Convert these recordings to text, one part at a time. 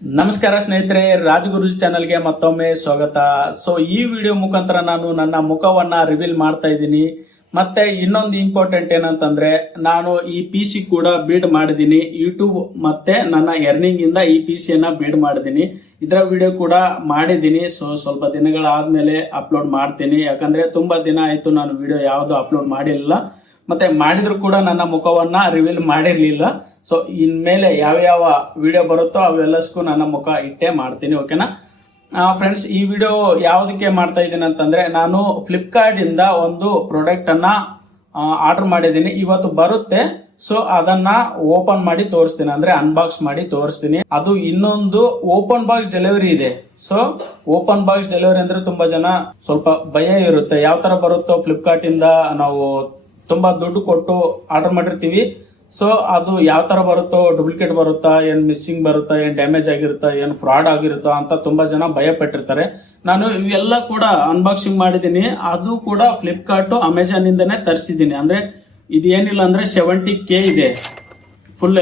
ನಮಸ್ಕಾರ ಸ್ನೇಹಿತರೆ, ರಾಜಗುರುಜಿ ಚಾನಲ್ಗೆ ಮತ್ತೊಮ್ಮೆ ಸ್ವಾಗತ. ಸೊ ಈ ವಿಡಿಯೋ ಮುಖಾಂತರ ನಾನು ನನ್ನ ಮುಖವನ್ನ ರಿವೀಲ್ ಮಾಡ್ತಾ ಇದ್ದೀನಿ. ಮತ್ತೆ ಇನ್ನೊಂದು ಇಂಪಾರ್ಟೆಂಟ್ ಏನಂತಂದ್ರೆ, ನಾನು ಈ ಪಿ ಸಿ ಕೂಡ ಬಿಲ್ಡ್ ಮಾಡಿದ್ದೀನಿ. ಯೂಟ್ಯೂಬ್ ಮತ್ತೆ ನನ್ನ ಎರ್ನಿಂಗ್ ಇಂದ ಈ ಪಿ ಸಿಯನ್ನ ಬಿಲ್ಡ್ ಮಾಡಿದ್ದೀನಿ. ಇದರ ವಿಡಿಯೋ ಕೂಡ ಮಾಡಿದ್ದೀನಿ. ಸೊ ಸ್ವಲ್ಪ ದಿನಗಳಾದ್ಮೇಲೆ ಅಪ್ಲೋಡ್ ಮಾಡ್ತೀನಿ, ಯಾಕಂದ್ರೆ ತುಂಬಾ ದಿನ ಆಯ್ತು ನಾನು ವಿಡಿಯೋ ಯಾವುದು ಅಪ್ಲೋಡ್ ಮಾಡಿರಲಿಲ್ಲ. ಮತ್ತೆ ಮಾಡಿದ್ರು ಕೂಡ ನನ್ನ ಮುಖವನ್ನ ರಿವೀಲ್ ಮಾಡಿರ್ಲಿಲ್ಲ. ಸೊ ಇನ್ಮೇಲೆ ಯಾವ ವಿಡಿಯೋ ಬರುತ್ತೋ ಅವೆಲ್ಲಕ್ಕೂ ನನ್ನ ಮುಖ ಇಟ್ಟೇ ಮಾಡ್ತೀನಿ. ಓಕೆನಾ ಫ್ರೆಂಡ್ಸ್, ಈ ವಿಡಿಯೋ ಯಾವುದಕ್ಕೆ ಮಾಡ್ತಾ ಇದ್ದೀನಿ ಅಂತಂದ್ರೆ, ನಾನು ಫ್ಲಿಪ್ಕಾರ್ಟ್ ಇಂದ ಒಂದು ಪ್ರಾಡಕ್ಟ್ ಅನ್ನ ಆರ್ಡರ್ ಮಾಡಿದ್ದೀನಿ. ಇವತ್ತು ಬರುತ್ತೆ. ಸೊ ಅದನ್ನ ಓಪನ್ ಮಾಡಿ ತೋರಿಸ್ತೀನಿ, ಅಂದ್ರೆ ಅನ್ಬಾಕ್ಸ್ ಮಾಡಿ ತೋರಿಸ್ತೀನಿ. ಅದು ಇನ್ನೊಂದು ಓಪನ್ ಬಾಕ್ಸ್ ಡೆಲಿವರಿ ಇದೆ. ಸೊ ಓಪನ್ ಬಾಕ್ಸ್ ಡೆಲಿವರಿ ಅಂದ್ರೆ ತುಂಬಾ ಜನ ಸ್ವಲ್ಪ ಭಯ ಇರುತ್ತೆ. ಯಾವ ತರ ಬರುತ್ತೋ, ಫ್ಲಿಪ್ಕಾರ್ಟ್ ಇಂದ ನಾವು ತುಂಬಾ ದುಡ್ಡು ಕೊಟ್ಟು ಆರ್ಡರ್ ಮಾಡಿರ್ತೀವಿ. ಸೊ ಅದು ಯಾವ ತರ ಬರುತ್ತೋ, ಡೂಪ್ಲಿಕೇಟ್ ಬರುತ್ತಾ, ಏನ್ ಮಿಸ್ಸಿಂಗ್ ಬರುತ್ತಾ, ಏನ್ ಡ್ಯಾಮೇಜ್ ಆಗಿರುತ್ತಾ, ಏನ್ ಫ್ರಾಡ್ ಆಗಿರುತ್ತಾ ಅಂತ ತುಂಬಾ ಜನ ಭಯ ಪಟ್ಟಿರ್ತಾರೆ. ನಾನು ಇವೆಲ್ಲ ಕೂಡ ಅನ್ಬಾಕ್ಸಿಂಗ್ ಮಾಡಿದ್ದೀನಿ. ಅದು ಕೂಡ ಫ್ಲಿಪ್ಕಾರ್ಟ್, ಅಮೆಜಾನ್ ಇಂದನೇ ತರಿಸಿದ್ದೀನಿ. ಅಂದ್ರೆ ಇದೇನಿಲ್ಲ ಅಂದ್ರೆ 70K ಇದೆ ಫುಲ್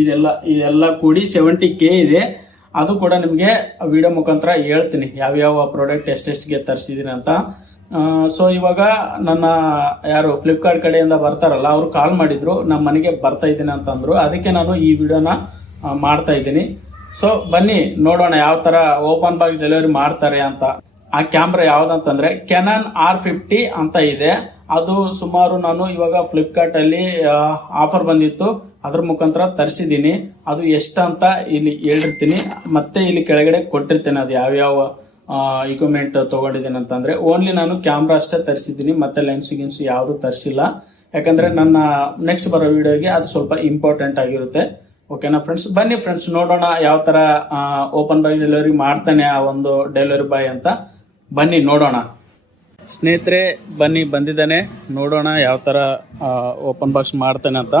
ಇದೆಲ್ಲ ಕೂಡಿ 70K ಇದೆ. ಅದು ಕೂಡ ನಿಮಗೆ ವಿಡಿಯೋ ಮುಖಾಂತರ ಹೇಳ್ತೀನಿ ಯಾವ್ಯಾವ ಪ್ರಾಡಕ್ಟ್ ಎಷ್ಟೆಷ್ಟಿಗೆ ತರಿಸಿದ್ದೀನಿ ಅಂತ. ಸೊ ಇವಾಗ ನನ್ನ ಯಾರು ಫ್ಲಿಪ್ಕಾರ್ಟ್ ಕಡೆಯಿಂದ ಬರ್ತಾರಲ್ಲ, ಅವರು ಕಾಲ್ ಮಾಡಿದ್ರು, ನಮ್ಮ ಮನೆಗೆ ಬರ್ತಾ ಇದ್ದೀನಿ ಅಂತಂದ್ರು. ಅದಕ್ಕೆ ನಾನು ಈ ವಿಡಿಯೋನ ಮಾಡ್ತಾ ಇದ್ದೀನಿ. ಸೊ ಬನ್ನಿ ನೋಡೋಣ ಯಾವ ತರ ಓಪನ್ ಬಾಕ್ಸ್ ಡೆಲಿವರಿ ಮಾಡ್ತಾರೆ ಅಂತ. ಆ ಕ್ಯಾಮ್ರಾ ಯಾವ್ದಂತಂದ್ರೆ ಕೆನಾನ್ R50 ಅಂತ ಇದೆ. ಅದು ಸುಮಾರು ನಾನು ಇವಾಗ ಫ್ಲಿಪ್ಕಾರ್ಟ್ ಅಲ್ಲಿ ಆಫರ್ ಬಂದಿತ್ತು, ಅದ್ರ ಮುಖಾಂತರ ತರಿಸಿದ್ದೀನಿ. ಅದು ಎಷ್ಟಂತ ಇಲ್ಲಿ ಹೇಳಿರ್ತೀನಿ, ಮತ್ತೆ ಇಲ್ಲಿ ಕೆಳಗಡೆ ಕೊಟ್ಟಿರ್ತೇನೆ ಅದು ಯಾವ್ಯಾವ ಇಕ್ವಿಪ್ಮೆಂಟ್ ತಗೊಂಡಿದ್ದೀನಿ ಅಂತಂದ್ರೆ. ಓನ್ಲಿ ನಾನು ಕ್ಯಾಮ್ರಾ ಅಷ್ಟೇ ತರಿಸಿದ್ದೀನಿ, ಮತ್ತೆ ಲೆನ್ಸ್ ಗಿನ್ಸ್ ಯಾವುದು ತರಿಸಿಲ್ಲ. ಯಾಕಂದ್ರೆ ನನ್ನ ನೆಕ್ಸ್ಟ್ ಬರೋ ವಿಡಿಯೋಗೆ ಅದು ಸ್ವಲ್ಪ ಇಂಪಾರ್ಟೆಂಟ್ ಆಗಿರುತ್ತೆ. ಓಕೆನಾ ಫ್ರೆಂಡ್ಸ್, ಬನ್ನಿ ಫ್ರೆಂಡ್ಸ್ ನೋಡೋಣ ಯಾವ ತರ ಓಪನ್ ಬಾಕ್ಸ್ ಡೆಲಿವರಿ ಮಾಡ್ತಾನೆ ಆ ಒಂದು ಡೆಲಿವರಿ ಬಾಯ್ ಅಂತ. ಬನ್ನಿ ನೋಡೋಣ ಸ್ನೇಹಿತರೆ, ಬನ್ನಿ ಬಂದಿದ್ದಾನೆ, ನೋಡೋಣ ಯಾವ ತರ ಓಪನ್ ಬಾಕ್ಸ್ ಮಾಡ್ತಾನೆ ಅಂತ.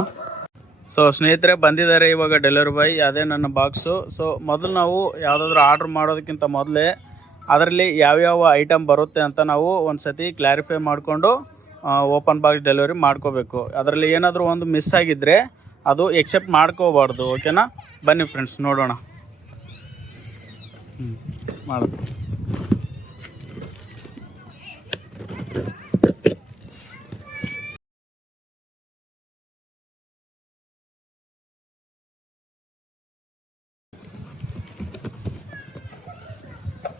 ಸೊ ಸ್ನೇಹಿತರೆ ಬಂದಿದ್ದಾರೆ ಇವಾಗ ಡೆಲಿವರಿ ಬಾಯ್, ಅದೇ ನನ್ನ ಬಾಕ್ಸು. ಸೊ ಮೊದಲು ನಾವು ಯಾವುದಾದ್ರೂ ಆರ್ಡರ್ ಮಾಡೋದಕ್ಕಿಂತ ಮೊದಲೇ ಅದರಲ್ಲಿ ಯಾವ್ಯಾವ ಐಟಮ್ ಬರುತ್ತೆ ಅಂತ ನಾವು ಒಂದ್ಸತಿ ಕ್ಲಾರಿಫೈ ಮಾಡಿಕೊಂಡು ಓಪನ್ ಬಾಕ್ಸ್ ಡೆಲಿವರಿ ಮಾಡ್ಕೋಬೇಕು. ಅದರಲ್ಲಿ ಏನಾದರೂ ಒಂದು ಮಿಸ್ ಆಗಿದ್ರೆ ಅದು ಎಕ್ಸೆಪ್ಟ್ ಮಾಡ್ಕೋಬಾರ್ದು. ಓಕೆನಾ, ಬನ್ನಿ ಫ್ರೆಂಡ್ಸ್ ನೋಡೋಣ. ಮಾಡೋದು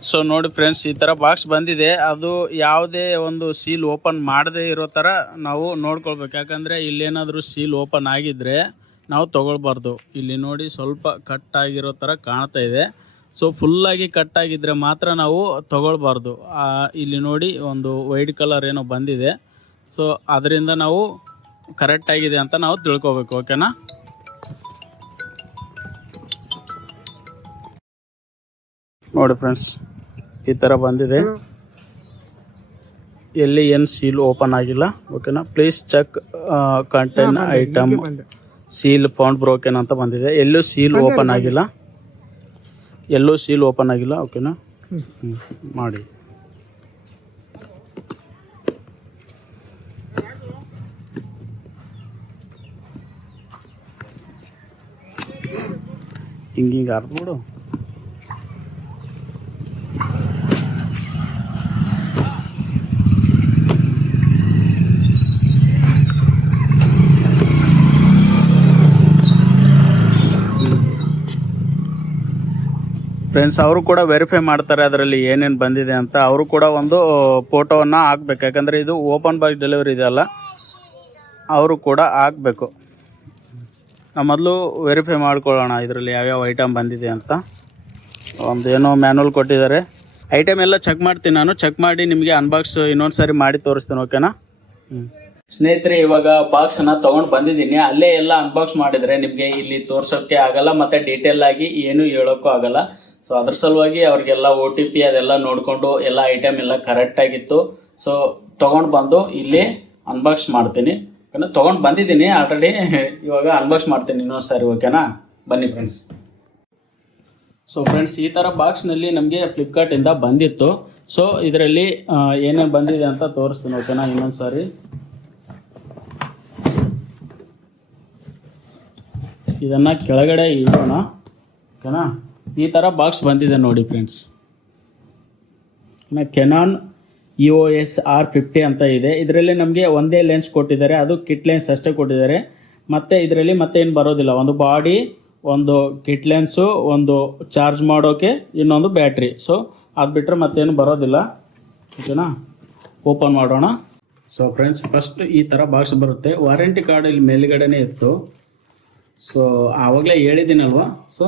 ಸೊ ನೋಡಿ ಫ್ರೆಂಡ್ಸ್, ಈ ಥರ ಬಾಕ್ಸ್ ಬಂದಿದೆ. ಅದು ಯಾವುದೇ ಒಂದು ಸೀಲ್ ಓಪನ್ ಮಾಡದೇ ಇರೋ ಥರ ನಾವು ನೋಡ್ಕೊಳ್ಬೇಕು. ಯಾಕಂದರೆ ಇಲ್ಲೇನಾದರೂ ಸೀಲ್ ಓಪನ್ ಆಗಿದ್ದರೆ ನಾವು ತೊಗೊಳ್ಬಾರ್ದು. ಇಲ್ಲಿ ನೋಡಿ ಸ್ವಲ್ಪ ಕಟ್ ಆಗಿರೋ ಥರ ಕಾಣ್ತಾ ಇದೆ. ಸೊ ಫುಲ್ಲಾಗಿ ಕಟ್ ಆಗಿದ್ದರೆ ಮಾತ್ರ ನಾವು ತೊಗೊಳ್ಬಾರ್ದು. ಇಲ್ಲಿ ನೋಡಿ ಒಂದು ವೈಟ್ ಕಲರ್ ಏನೋ ಬಂದಿದೆ. ಸೊ ಅದರಿಂದ ನಾವು ಕರೆಕ್ಟಾಗಿದೆ ಅಂತ ನಾವು ತಿಳ್ಕೊಬೇಕು. ಓಕೆನಾ, ನೋಡಿ ಫ್ರೆಂಡ್ಸ್ ಈ ಥರ ಬಂದಿದೆ. ಎಲ್ಲಿ ಏನು ಸೀಲ್ ಓಪನ್ ಆಗಿಲ್ಲ. ಓಕೆನಾ, please check contain item seal found broken ಅಂತ ಬಂದಿದೆ. ಎಲ್ಲೂ ಸೀಲ್ ಓಪನ್ ಆಗಿಲ್ಲ. ಓಕೆನಾ, ಮಾಡಿ. ಹಿಂಗೆ ಅರ್ದ್ಬಿಡು. ಫ್ರೆಂಡ್ಸ್, ಅವರು ಕೂಡ ವೆರಿಫೈ ಮಾಡ್ತಾರೆ ಅದರಲ್ಲಿ ಏನೇನು ಬಂದಿದೆ ಅಂತ. ಅವರು ಕೂಡ ಒಂದು ಫೋಟೋವನ್ನು ಹಾಕ್ಬೇಕು. ಯಾಕಂದರೆ ಇದು ಓಪನ್ ಬಾಕ್ಸ್ ಡೆಲಿವರಿ ಇದೆಯಲ್ಲ, ಅವರು ಕೂಡ ಹಾಕಬೇಕು. ನಾವು ಮೊದಲು ವೆರಿಫೈ ಮಾಡ್ಕೊಳ್ಳೋಣ ಇದರಲ್ಲಿ ಯಾವ್ಯಾವ ಐಟಮ್ ಬಂದಿದೆ ಅಂತ. ಒಂದು ಏನೋ ಮ್ಯಾನುವಲ್ ಕೊಟ್ಟಿದ್ದಾರೆ. ಐಟಮ್ ಎಲ್ಲ ಚೆಕ್ ಮಾಡ್ತೀನಿ ನಾನು. ಚೆಕ್ ಮಾಡಿ ನಿಮಗೆ ಅನ್ಬಾಕ್ಸ್ ಇನ್ನೊಂದು ಸಾರಿ ಮಾಡಿ ತೋರಿಸ್ತೀನಿ. ಓಕೆನಾ ಸ್ನೇಹಿತರೆ, ಇವಾಗ ಬಾಕ್ಸ್ ಅನ್ನ ತಗೊಂಡು ಬಂದಿದ್ದೀನಿ. ಅಲ್ಲೇ ಎಲ್ಲ ಅನ್ಬಾಕ್ಸ್ ಮಾಡಿದ್ರೆ ನಿಮಗೆ ಇಲ್ಲಿ ತೋರ್ಸೋಕೆ ಆಗಲ್ಲ, ಮತ್ತೆ ಡೀಟೇಲ್ ಆಗಿ ಏನು ಹೇಳೋಕ್ಕೂ ಆಗಲ್ಲ. ಸೊ ಅದ್ರ ಸಲುವಾಗಿ ಅವ್ರಿಗೆಲ್ಲ OTP ಅದೆಲ್ಲ ನೋಡಿಕೊಂಡು ಎಲ್ಲ ಐಟಮ್ ಎಲ್ಲ ಕರೆಕ್ಟ್ ಆಗಿತ್ತು. ಸೊ ತೊಗೊಂಡು ಬಂದು ಇಲ್ಲಿ ಅನ್ಬಾಕ್ಸ್ ಮಾಡ್ತೀನಿ. ಓಕೆನಾ, ತೊಗೊಂಡು ಬಂದಿದ್ದೀನಿ ಆಲ್ರೆಡಿ. ಇವಾಗ ಅನ್ಬಾಕ್ಸ್ ಮಾಡ್ತೀನಿ ಇನ್ನೊಂದು ಸಾರಿ. ಓಕೆನಾ, ಬನ್ನಿ ಫ್ರೆಂಡ್ಸ್. ಸೊ ಫ್ರೆಂಡ್ಸ್, ಈ ಥರ ಬಾಕ್ಸ್ನಲ್ಲಿ ನಮಗೆ ಫ್ಲಿಪ್ಕಾರ್ಟಿಂದ ಬಂದಿತ್ತು. ಸೊ ಇದರಲ್ಲಿ ಏನೇನು ಬಂದಿದೆ ಅಂತ ತೋರಿಸ್ತೀನಿ. ಓಕೆನಾ, ಇನ್ನೊಂದು ಸಾರಿ. ಇದನ್ನು ಕೆಳಗಡೆ ಇಡೋಣ. ಓಕೆನಾ, ಈ ಥರ ಬಾಕ್ಸ್ ಬಂದಿದೆ ನೋಡಿ ಫ್ರೆಂಡ್ಸ್. ಕೆನಾನ್ EOS R50 ಅಂತ ಇದೆ. ಇದರಲ್ಲಿ ನಮಗೆ ಒಂದೇ ಲೆನ್ಸ್ ಕೊಟ್ಟಿದ್ದಾರೆ, ಅದು ಕಿಟ್ ಲೆನ್ಸ್ ಅಷ್ಟೇ ಕೊಟ್ಟಿದ್ದಾರೆ. ಮತ್ತು ಇದರಲ್ಲಿ ಮತ್ತೇನು ಬರೋದಿಲ್ಲ, ಒಂದು ಬಾಡಿ, ಒಂದು ಕಿಟ್ ಲೆನ್ಸು, ಒಂದು ಚಾರ್ಜ್ ಮಾಡೋಕ್ಕೆ, ಇನ್ನೊಂದು ಬ್ಯಾಟ್ರಿ. ಸೊ ಅದು ಬಿಟ್ಟರೆ ಮತ್ತೇನು ಬರೋದಿಲ್ಲ. ಓಕೆನಾ, ಓಪನ್ ಮಾಡೋಣ. ಸೊ ಫ್ರೆಂಡ್ಸ್, ಫಸ್ಟ್ ಈ ಥರ ಬಾಕ್ಸ್ ಬರುತ್ತೆ. ವಾರಂಟಿ ಕಾರ್ಡ್ ಇಲ್ಲಿ ಮೇಲುಗಡೆನೇ ಇತ್ತು. ಸೊ ಆವಾಗಲೇ ಹೇಳಿದ್ದೀನಲ್ವ. ಸೊ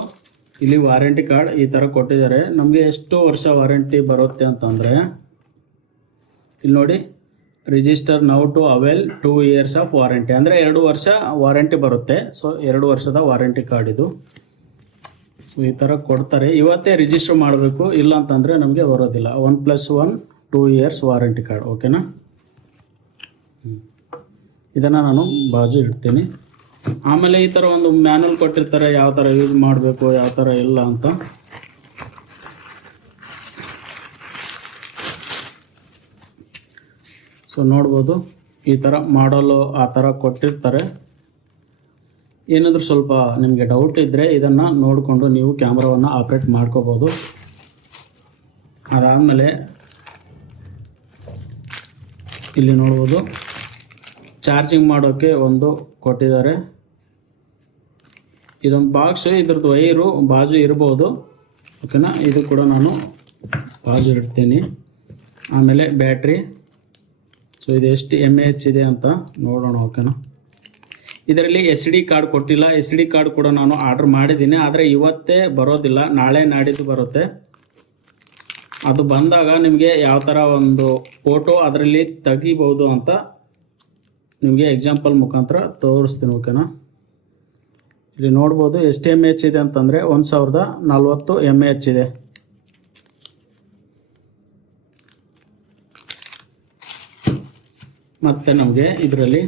ಇಲ್ಲಿ ವಾರಂಟಿ ಕಾರ್ಡ್ ಈ ಥರ ಕೊಟ್ಟಿದ್ದಾರೆ. ನಮಗೆ ಎಷ್ಟು ವರ್ಷ ವಾರಂಟಿ ಬರುತ್ತೆ ಅಂತಂದರೆ, ಇಲ್ಲಿ ನೋಡಿ, register now to avail 2 years of warranty, ಅಂದರೆ 2 ವರ್ಷ ವಾರಂಟಿ ಬರುತ್ತೆ. ಸೊ 2 ವರ್ಷದ ವಾರಂಟಿ ಕಾರ್ಡ್ ಇದು. ಸೊ ಈ ಥರ ಕೊಡ್ತಾರೆ. ಇವತ್ತೇ ರಿಜಿಸ್ಟರ್ ಮಾಡಬೇಕು, ಇಲ್ಲ ಅಂತಂದರೆ ನಮಗೆ ಬರೋದಿಲ್ಲ. 1+1 2 years ವಾರಂಟಿ ಕಾರ್ಡ್. ಓಕೆನಾ, ಇದನ್ನು ನಾನು ಬಾಜು ಇಡ್ತೀನಿ. ಆಮೇಲೆ ಈ ಥರ ಒಂದು ಮ್ಯಾನುವಲ್ ಕೊಟ್ಟಿರ್ತಾರೆ, ಯಾವ ಥರ ಯೂಸ್ ಮಾಡಬೇಕು, ಯಾವ ಥರ ಇಲ್ಲ ಅಂತ. ಸೊ ನೋಡ್ಬೋದು, ಈ ಥರ ಮಾಡಲು ಆ ಥರ ಕೊಟ್ಟಿರ್ತಾರೆ. ಏನಾದರೂ ಸ್ವಲ್ಪ ನಿಮಗೆ ಡೌಟ್ ಇದ್ದರೆ ಇದನ್ನು ನೋಡಿಕೊಂಡು ನೀವು ಕ್ಯಾಮ್ರಾವನ್ನು ಆಪ್ರೇಟ್ ಮಾಡ್ಕೋಬೋದು. ಅದಾದಮೇಲೆ ಇಲ್ಲಿ ನೋಡ್ಬೋದು, ಚಾರ್ಜಿಂಗ್ ಮಾಡೋಕ್ಕೆ ಒಂದು ಕೊಟ್ಟಿದ್ದಾರೆ. ಇದೊಂದು ಬಾಕ್ಸ್, ಇದ್ರದ್ದು ವೈರು ಬಾಜು ಇರ್ಬೋದು. ಓಕೆನಾ, ಇದು ಕೂಡ ನಾನು ಬಾಜು ಇಡ್ತೀನಿ. ಆಮೇಲೆ ಬ್ಯಾಟ್ರಿ. ಸೊ ಇದು ಎಷ್ಟು mAh ಇದೆ ಅಂತ ನೋಡೋಣ. ಓಕೆನಾ, ಇದರಲ್ಲಿ SD ಕಾರ್ಡ್ ಕೊಟ್ಟಿಲ್ಲ. SD ಕಾರ್ಡ್ ಕೂಡ ನಾನು ಆರ್ಡ್ರ್ ಮಾಡಿದ್ದೀನಿ, ಆದರೆ ಇವತ್ತೇ ಬರೋದಿಲ್ಲ, ನಾಳೆ ನಾಡಿದ್ದು ಬರುತ್ತೆ. ಅದು ಬಂದಾಗ ನಿಮಗೆ ಯಾವ ಥರ ಒಂದು ಫೋಟೋ ಅದರಲ್ಲಿ ತೆಗಿಬೋದು ಅಂತ ನಿಮಗೆ ಎಕ್ಸಾಂಪಲ್ ಮುಖಾಂತರ ತೋರಿಸ್ತೀನಿ. ಓಕೆನಾ, ಇಲ್ಲಿ ನೋಡ್ಬೋದು ಎಷ್ಟು mAh ಇದೆ ಅಂತಂದರೆ 1040 mAh ಇದೆ. ಮತ್ತು ನಮಗೆ ಇದರಲ್ಲಿ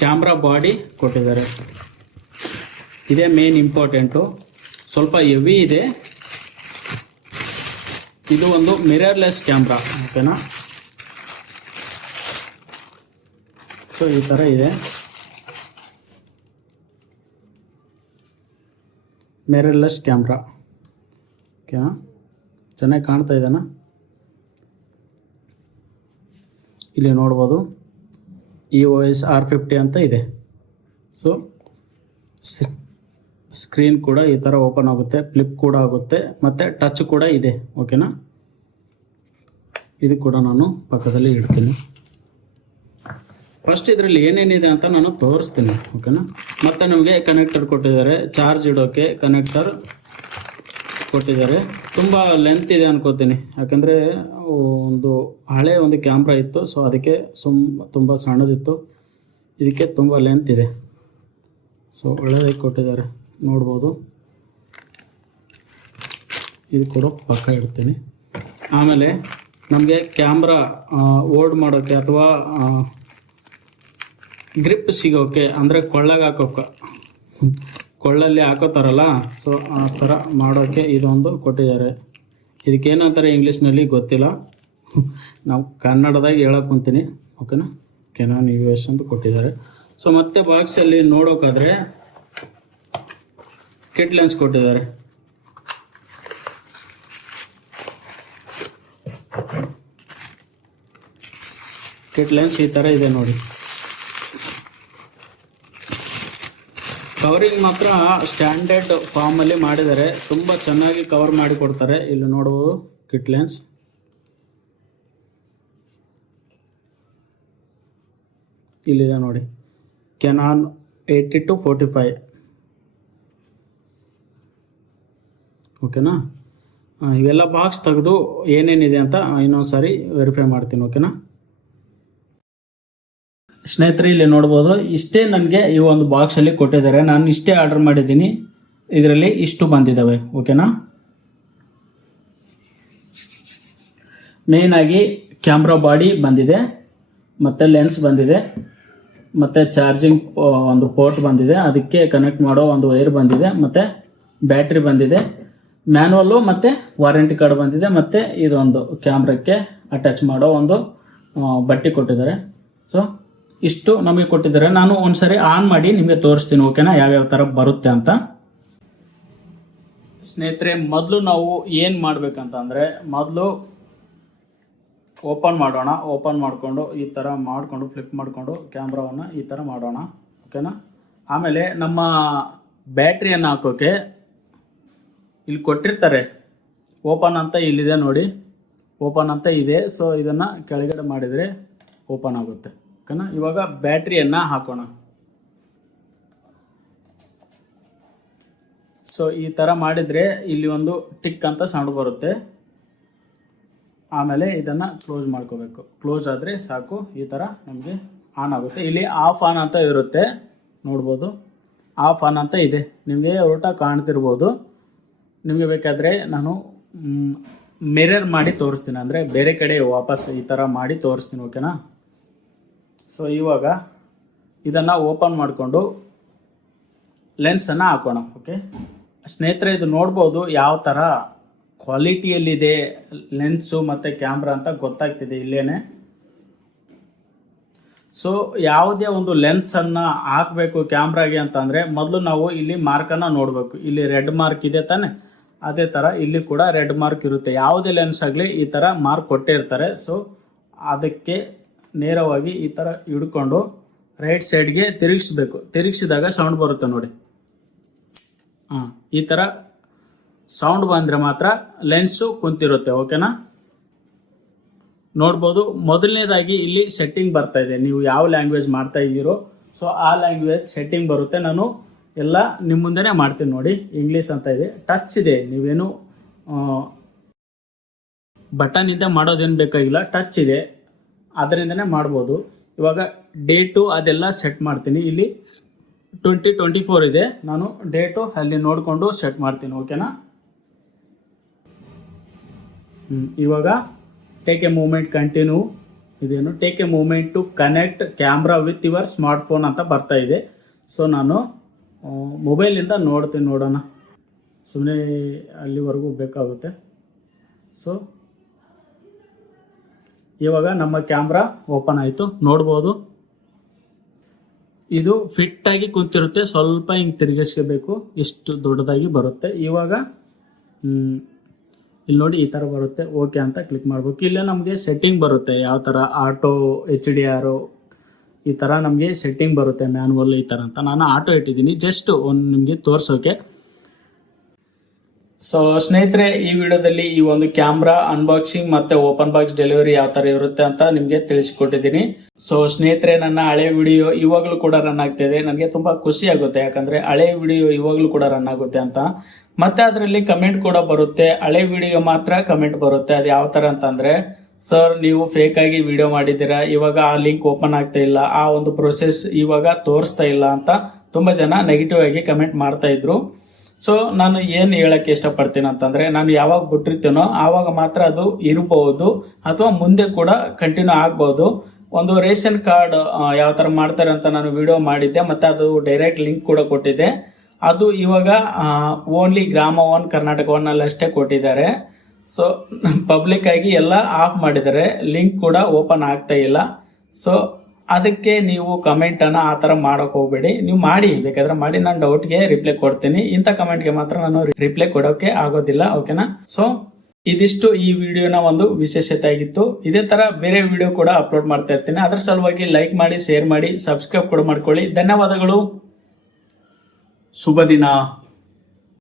ಕ್ಯಾಮ್ರಾ ಬಾಡಿ ಕೊಟ್ಟಿದ್ದಾರೆ. ಇದೇ ಮೇನ್ ಇಂಪಾರ್ಟೆಂಟು. ಸ್ವಲ್ಪ ಹೆವಿ ಇದೆ. ಇದು ಒಂದು ಮಿರರ್ಲೆಸ್ ಕ್ಯಾಮ್ರಾ. ಓಕೆನಾ, ಸೊ ಈ ಥರ ಇದೆ. Mirrorless camera. ಓಕೆನಾ, ಚೆನ್ನಾಗಿ ಕಾಣ್ತಾ ಇದೆನಾ? ಇಲ್ಲಿ ನೋಡ್ಬೋದು EOS R50 ಅಂತ ಇದೆ. ಸೊ ಸ್ಕ್ರೀನ್ ಕೂಡ ಈ ಥರ ಓಪನ್ ಆಗುತ್ತೆ, ಫ್ಲಿಪ್ ಕೂಡ ಆಗುತ್ತೆ, ಮತ್ತು ಟಚ್ ಕೂಡ ಇದೆ. ಓಕೆನಾ, ಇದು ಕೂಡ ನಾನು ಪಕ್ಕದಲ್ಲಿ ಇಡ್ತೀನಿ. ಫಸ್ಟ್ ಇದರಲ್ಲಿ ಏನೇನಿದೆ ಅಂತ ನಾನು ತೋರಿಸ್ತೀನಿ. ಓಕೆನಾ, ಮತ್ತು ನಮಗೆ ಕನೆಕ್ಟರ್ ಕೊಟ್ಟಿದ್ದಾರೆ, ಚಾರ್ಜ್ ಇಡೋಕ್ಕೆ ಕನೆಕ್ಟರ್ ಕೊಟ್ಟಿದ್ದಾರೆ. ತುಂಬ ಲೆಂತ್ ಇದೆ ಅನ್ಕೋತೀನಿ, ಯಾಕಂದರೆ ಒಂದು ಹಳೆ ಒಂದು ಕ್ಯಾಮ್ರಾ ಇತ್ತು. ಸೊ ಅದಕ್ಕೆ ತುಂಬ ಸಣ್ಣದಿತ್ತು, ಇದಕ್ಕೆ ತುಂಬ ಲೆಂತ್ ಇದೆ. ಸೊ ಒಳ್ಳೆಯದಾಗಿ ಕೊಟ್ಟಿದ್ದಾರೆ, ನೋಡ್ಬೋದು. ಇದು ಕೂಡ ಪಕ್ಕ ಇಡ್ತೀನಿ. ಆಮೇಲೆ ನಮಗೆ ಕ್ಯಾಮ್ರಾ ಹೋಲ್ಡ್ ಮಾಡೋಕ್ಕೆ ಅಥವಾ ಗ್ರಿಪ್ ಸಿಗೋಕ್ಕೆ, ಅಂದರೆ ಕೊಳ್ಳಗೆ ಹಾಕೋಕ್ಕೆ, ಕೊಳ್ಳಲ್ಲಿ ಹಾಕೋತಾರಲ್ಲ, ಸೊ ಆ ಥರ ಮಾಡೋಕ್ಕೆ ಇದೊಂದು ಕೊಟ್ಟಿದ್ದಾರೆ. ಇದಕ್ಕೇನಂತಾರೆ ಇಂಗ್ಲೀಷ್ನಲ್ಲಿ ಗೊತ್ತಿಲ್ಲ, ನಾವು ಕನ್ನಡದಾಗ ಹೇಳಕ್ಕೆ ಕುಂತೀನಿ. ಓಕೆನಾ, ಕೆನಾನ್ EOS ಅಂತ ಕೊಟ್ಟಿದ್ದಾರೆ. ಸೊ ಮತ್ತೆ ಬಾಕ್ಸಲ್ಲಿ ನೋಡೋಕ್ಕಾದ್ರೆ ಕಿಟ್ ಲೆನ್ಸ್ ಕೊಟ್ಟಿದ್ದಾರೆ. ಕಿಟ್ ಲೆನ್ಸ್ ಈ ಥರ ಇದೆ ನೋಡಿ. ಕವರಿಂಗ್ ಮಾತ್ರ ಸ್ಟ್ಯಾಂಡರ್ಡ್ ಫಾರ್ಮಲ್ಲಿ ಮಾಡಿದ್ದಾರೆ, ತುಂಬ ಚೆನ್ನಾಗಿ ಕವರ್ ಮಾಡಿ ಕೊಡ್ತಾರೆ. ಇಲ್ಲಿ ನೋಡ್ಬೋದು ಕಿಟ್ ಲೆನ್ಸ್. ಇಲ್ಲಿದೆ ನೋಡಿ, ಕೆನಾನ್ 80-45. ಓಕೆನಾ, ಇವೆಲ್ಲ ಬಾಕ್ಸ್ ತೆಗೆದು ಏನೇನಿದೆ ಅಂತ ಇನ್ನೊಂದು ಸಾರಿ ವೆರಿಫೈ ಮಾಡ್ತೀನಿ. ಓಕೆನಾ ಸ್ನೇಹಿತರೆ, ಇಲ್ಲಿ ನೋಡ್ಬೋದು, ಇಷ್ಟೇ ನನಗೆ ಈ ಒಂದು ಬಾಕ್ಸಲ್ಲಿ ಕೊಟ್ಟಿದ್ದಾರೆ. ನಾನು ಇಷ್ಟೇ ಆರ್ಡರ್ ಮಾಡಿದ್ದೀನಿ, ಇದರಲ್ಲಿ ಇಷ್ಟು ಬಂದಿದ್ದಾವೆ. ಓಕೆನಾ, ಮೇಯ್ನಾಗಿ ಕ್ಯಾಮ್ರಾ ಬಾಡಿ ಬಂದಿದೆ, ಮತ್ತು ಲೆನ್ಸ್ ಬಂದಿದೆ, ಮತ್ತು ಚಾರ್ಜಿಂಗ್ ಒಂದು ಪೋರ್ಟ್ ಬಂದಿದೆ, ಅದಕ್ಕೆ ಕನೆಕ್ಟ್ ಮಾಡೋ ಒಂದು ವೈರ್ ಬಂದಿದೆ, ಮತ್ತು ಬ್ಯಾಟ್ರಿ ಬಂದಿದೆ, ಮ್ಯಾನುವಲ್ಲು ಮತ್ತು ವಾರಂಟಿ ಕಾರ್ಡ್ ಬಂದಿದೆ, ಮತ್ತು ಇದೊಂದು ಕ್ಯಾಮ್ರಕ್ಕೆ ಅಟ್ಯಾಚ್ ಮಾಡೋ ಒಂದು ಬಟ್ಟೆ ಕೊಟ್ಟಿದ್ದಾರೆ. ಸೊ ಇಷ್ಟು ನಮಗೆ ಕೊಟ್ಟಿದ್ದಾರೆ. ನಾನು ಒಂದ್ಸರಿ ಆನ್ ಮಾಡಿ ನಿಮಗೆ ತೋರಿಸ್ತೀನಿ. ಓಕೆನಾ, ಯಾವ್ಯಾವ ಥರ ಬರುತ್ತೆ ಅಂತ. ಸ್ನೇಹಿತರೆ, ಮೊದಲು ನಾವು ಏನು ಮಾಡಬೇಕಂತಂದರೆ, ಮೊದಲು ಓಪನ್ ಮಾಡೋಣ. ಓಪನ್ ಮಾಡಿಕೊಂಡು ಈ ಥರ ಮಾಡಿಕೊಂಡು ಫ್ಲಿಪ್ ಮಾಡಿಕೊಂಡು ಕ್ಯಾಮ್ರಾವನ್ನು ಈ ಥರ ಮಾಡೋಣ. ಓಕೆನಾ? ಆಮೇಲೆ ನಮ್ಮ ಬ್ಯಾಟ್ರಿಯನ್ನು ಹಾಕೋಕ್ಕೆ ಇಲ್ಲಿ ಕೊಟ್ಟಿರ್ತಾರೆ, ಓಪನ್ ಅಂತ ಇಲ್ಲಿದೆ ನೋಡಿ, ಓಪನ್ ಅಂತ ಇದೆ. ಸೊ ಇದನ್ನು ಕೆಳಗಡೆ ಮಾಡಿದರೆ ಓಪನ್ ಆಗುತ್ತೆ. ಓಕೆನಾ? ಇವಾಗ ಬ್ಯಾಟ್ರಿಯನ್ನು ಹಾಕೋಣ. ಸೊ ಈ ಥರ ಮಾಡಿದರೆ ಇಲ್ಲಿ ಒಂದು ಟಿಕ್ ಅಂತ ಸೌಂಡ್ ಬರುತ್ತೆ. ಆಮೇಲೆ ಇದನ್ನು ಕ್ಲೋಸ್ ಮಾಡ್ಕೋಬೇಕು. ಕ್ಲೋಸ್ ಆದರೆ ಸಾಕು, ಈ ಥರ ನಮಗೆ ಆನ್ ಆಗುತ್ತೆ. ಇಲ್ಲಿ ಆಫ್ ಆನ್ ಅಂತ ಇರುತ್ತೆ, ನೋಡ್ಬೋದು. ಆಫ್ ಆನ್ ಅಂತ ಇದೆ, ನಿಮಗೆ ಊಟ ಕಾಣ್ತಿರ್ಬೋದು. ನಿಮಗೆ ಬೇಕಾದರೆ ನಾನು ಮಿರರ್ ಮಾಡಿ ತೋರಿಸ್ತೀನಿ, ಅಂದರೆ ಬೇರೆ ಕಡೆ ವಾಪಸ್ ಈ ಥರ ಮಾಡಿ ತೋರಿಸ್ತೀನಿ. ಓಕೆನಾ? ಸೊ ಇವಾಗ ಇದನ್ನು ಓಪನ್ ಮಾಡಿಕೊಂಡು ಲೆನ್ಸನ್ನು ಹಾಕೋಣ. ಓಕೆ ಸ್ನೇಹಿತರೆ, ಇದು ನೋಡ್ಬೋದು ಯಾವ ಥರ ಕ್ವಾಲಿಟಿಯಲ್ಲಿದೆ ಲೆನ್ಸು ಮತ್ತು ಕ್ಯಾಮ್ರಾ ಅಂತ ಗೊತ್ತಾಗ್ತಿದೆ ಇಲ್ಲೇನೆ. ಸೊ ಯಾವುದೇ ಒಂದು ಲೆನ್ಸನ್ನು ಹಾಕಬೇಕು ಕ್ಯಾಮ್ರಾಗೆ ಅಂತಂದರೆ ಮೊದಲು ನಾವು ಇಲ್ಲಿ ಮಾರ್ಕನ್ನು ನೋಡಬೇಕು. ಇಲ್ಲಿ ರೆಡ್ ಮಾರ್ಕ್ ಇದೆ ತಾನೆ, ಅದೇ ಥರ ಇಲ್ಲಿ ಕೂಡ ರೆಡ್ ಮಾರ್ಕ್ ಇರುತ್ತೆ. ಯಾವುದೇ ಲೆನ್ಸ್ ಆಗಲಿ ಈ ಥರ ಮಾರ್ಕ್ ಕೊಟ್ಟೇ ಇರ್ತಾರೆ. ಸೊ ಅದಕ್ಕೆ ನೇರವಾಗಿ ಈ ಥರ ಹಿಡ್ಕೊಂಡು ರೈಟ್ ಸೈಡ್ಗೆ ತಿರುಗಿಸ್ಬೇಕು. ತಿರುಗಿಸಿದಾಗ ಸೌಂಡ್ ಬರುತ್ತೆ ನೋಡಿ. ಈ ಥರ ಸೌಂಡ್ ಬಂದರೆ ಮಾತ್ರ ಲೆನ್ಸು ಕುಂತಿರುತ್ತೆ. ಓಕೆನಾ? ನೋಡ್ಬೋದು. ಮೊದಲನೇದಾಗಿ ಇಲ್ಲಿ ಸೆಟ್ಟಿಂಗ್ ಬರ್ತಾ ಇದೆ, ನೀವು ಯಾವ ಲ್ಯಾಂಗ್ವೇಜ್ ಮಾಡ್ತಾ ಇದ್ದೀರೋ ಸೊ ಆ ಲ್ಯಾಂಗ್ವೇಜ್ ಸೆಟ್ಟಿಂಗ್ ಬರುತ್ತೆ. ನಾನು ಎಲ್ಲ ನಿಮ್ಮ ಮುಂದೆನೇ ಮಾಡ್ತೀನಿ ನೋಡಿ. ಇಂಗ್ಲೀಷ್ ಅಂತ ಇದೆ, ಟಚ್ ಇದೆ, ನೀವೇನು ಬಟನಿಂದ ಮಾಡೋದೇನು ಬೇಕಾಗಿಲ್ಲ, ಟಚ್ ಇದೆ, ಅದರಿಂದನೇ ಮಾಡ್ಬೋದು. ಇವಾಗ ಡೇಟು ಅದೆಲ್ಲ ಸೆಟ್ ಮಾಡ್ತೀನಿ. ಇಲ್ಲಿ 2024 ಇದೆ, ನಾನು ಡೇಟು ಅಲ್ಲಿ ನೋಡಿಕೊಂಡು ಸೆಟ್ ಮಾಡ್ತೀನಿ. ಓಕೆನಾ? ಇವಾಗ ಟೇಕ್ ಎ ಮೂಮೆಂಟ್ ಕಂಟಿನ್ಯೂ ಇದೇನು take a moment to connect camera with your smartphone ಅಂತ ಬರ್ತಾ ಇದೆ. ಸೊ ನಾನು ಮೊಬೈಲಿಂದ ನೋಡ್ತೀನಿ, ನೋಡೋಣ. ಸುಮ್ಮನೆ ಅಲ್ಲಿವರೆಗೂ ಬೇಕಾಗುತ್ತೆ. ಸೊ ಇವಾಗ ನಮ್ಮ ಕ್ಯಾಮ್ರಾ ಓಪನ್ ಆಯಿತು, ನೋಡ್ಬೋದು. ಇದು ಫಿಟ್ಟಾಗಿ ಕುಂತಿರುತ್ತೆ, ಸ್ವಲ್ಪ ಹಿಂಗೆ ತಿರುಗಿಸ್ಕೋಬೇಕು, ಇಷ್ಟು ದೊಡ್ಡದಾಗಿ ಬರುತ್ತೆ. ಇವಾಗ ಇಲ್ಲಿ ನೋಡಿ ಈ ಥರ ಬರುತ್ತೆ. ಓಕೆ ಅಂತ ಕ್ಲಿಕ್ ಮಾಡಬೇಕು. ಇಲ್ಲೇ ನಮಗೆ ಸೆಟ್ಟಿಂಗ್ ಬರುತ್ತೆ, ಯಾವ ಥರ ಆಟೋ, HDR ಈ ಥರ ನಮಗೆ ಸೆಟ್ಟಿಂಗ್ ಬರುತ್ತೆ, ಮ್ಯಾನ್ಯುವಲ್ ಈ ಥರ ಅಂತ. ನಾನು ಆಟೋ ಇಟ್ಟಿದ್ದೀನಿ ಜಸ್ಟ್ ಒಂದು ನಿಮಗೆ ತೋರಿಸೋಕೆ. ಸೊ ಸ್ನೇಹಿತರೆ, ಈ ವಿಡಿಯೋದಲ್ಲಿ ಈ ಒಂದು ಕ್ಯಾಮ್ರಾ ಅನ್ಬಾಕ್ಸಿಂಗ್ ಮತ್ತೆ ಓಪನ್ ಬಾಕ್ಸ್ ಡೆಲಿವರಿ ಯಾವ ತರ ಇರುತ್ತೆ ಅಂತ ನಿಮಗೆ ತಿಳಿಸಿಕೊಟ್ಟಿದ್ದೀನಿ. ಸೊ ಸ್ನೇಹಿತರೆ, ನನ್ನ ಹಳೆ ವಿಡಿಯೋ ಇವಾಗಲೂ ಕೂಡ ರನ್ ಆಗ್ತಿದೆ. ನನಗೆ ತುಂಬಾ ಖುಷಿ ಆಗುತ್ತೆ, ಯಾಕಂದ್ರೆ ಹಳೆ ವಿಡಿಯೋ ಇವಾಗಲೂ ಕೂಡ ರನ್ ಆಗುತ್ತೆ ಅಂತ. ಮತ್ತೆ ಅದರಲ್ಲಿ ಕಮೆಂಟ್ ಕೂಡ ಬರುತ್ತೆ, ಹಳೆ ವಿಡಿಯೋ ಮಾತ್ರ ಕಮೆಂಟ್ ಬರುತ್ತೆ. ಅದು ಯಾವ ತರ ಅಂತಂದ್ರೆ, ಸರ್ ನೀವು ಫೇಕ್ ಆಗಿ ವಿಡಿಯೋ ಮಾಡಿದ್ದೀರಾ, ಇವಾಗ ಆ ಲಿಂಕ್ ಓಪನ್ ಆಗ್ತಾ ಇಲ್ಲ, ಆ ಒಂದು ಪ್ರೊಸೆಸ್ ಇವಾಗ ತೋರಿಸ್ತಾ ಇಲ್ಲ ಅಂತ ತುಂಬಾ ಜನ ನೆಗೆಟಿವ್ ಆಗಿ ಕಮೆಂಟ್ ಮಾಡ್ತಾ ಇದ್ರು. ಸೊ ನಾನು ಏನು ಹೇಳಕ್ಕೆ ಇಷ್ಟಪಡ್ತೀನಿ ಅಂತಂದ್ರೆ, ನಾನು ಯಾವಾಗ ಬಿಟ್ಟಿರ್ತೀನೋ ಆವಾಗ ಮಾತ್ರ ಅದು ಇರಬಹುದು, ಅಥವಾ ಮುಂದೆ ಕೂಡ ಕಂಟಿನ್ಯೂ ಆಗ್ಬಹುದು. ಒಂದು ರೇಷನ್ ಕಾರ್ಡ್ ಯಾವ ತರ ಮಾಡ್ತಾರೆ ಅಂತ ನಾನು ವಿಡಿಯೋ ಮಾಡಿದ್ದೆ, ಮತ್ತೆ ಅದು ಡೈರೆಕ್ಟ್ ಲಿಂಕ್ ಕೂಡ ಕೊಟ್ಟಿದ್ದೆ. ಅದು ಇವಾಗ ಓನ್ಲಿ ಗ್ರಾಮ 1 ಕರ್ನಾಟಕ 1 ಅಷ್ಟೇ ಕೊಟ್ಟಿದ್ದಾರೆ. ಸೊ ಪಬ್ಲಿಕ್ ಆಗಿ ಎಲ್ಲ ಆಫ್ ಮಾಡಿದ್ದಾರೆ, ಲಿಂಕ್ ಕೂಡ ಓಪನ್ ಆಗ್ತಾ ಇಲ್ಲ. ಸೊ ಅದಕ್ಕೆ ನೀವು ಕಮೆಂಟ್ ಅನ್ನ ಆ ತರ ಮಾಡಕ್ ಹೋಗ್ಬೇಡಿ, ನೀವು ಮಾಡಿ, ಬೇಕಾದ್ರೆ ಮಾಡಿ, ನಾನು ಡೌಟ್ಗೆ ರಿಪ್ಲೈ ಕೊಡ್ತೀನಿ. ಇಂಥ ಕಮೆಂಟ್ಗೆ ಮಾತ್ರ ನಾನು ರಿಪ್ಲೈ ಕೊಡೋಕೆ ಆಗೋದಿಲ್ಲ. ಓಕೆನಾ? ಸೊ ಇದಿಷ್ಟು ಈ ವಿಡಿಯೋನ ಒಂದು ವಿಶೇಷತೆ ಆಗಿತ್ತು. ಇದೇ ತರ ಬೇರೆ ವಿಡಿಯೋ ಕೂಡ ಅಪ್ಲೋಡ್ ಮಾಡ್ತಾ ಇರ್ತೀನಿ. ಅದರ ಸಲುವಾಗಿ ಲೈಕ್ ಮಾಡಿ, ಶೇರ್ ಮಾಡಿ, ಸಬ್ಸ್ಕ್ರೈಬ್ ಕೂಡ ಮಾಡ್ಕೊಳ್ಳಿ. ಧನ್ಯವಾದಗಳು. ಶುಭ ದಿನ.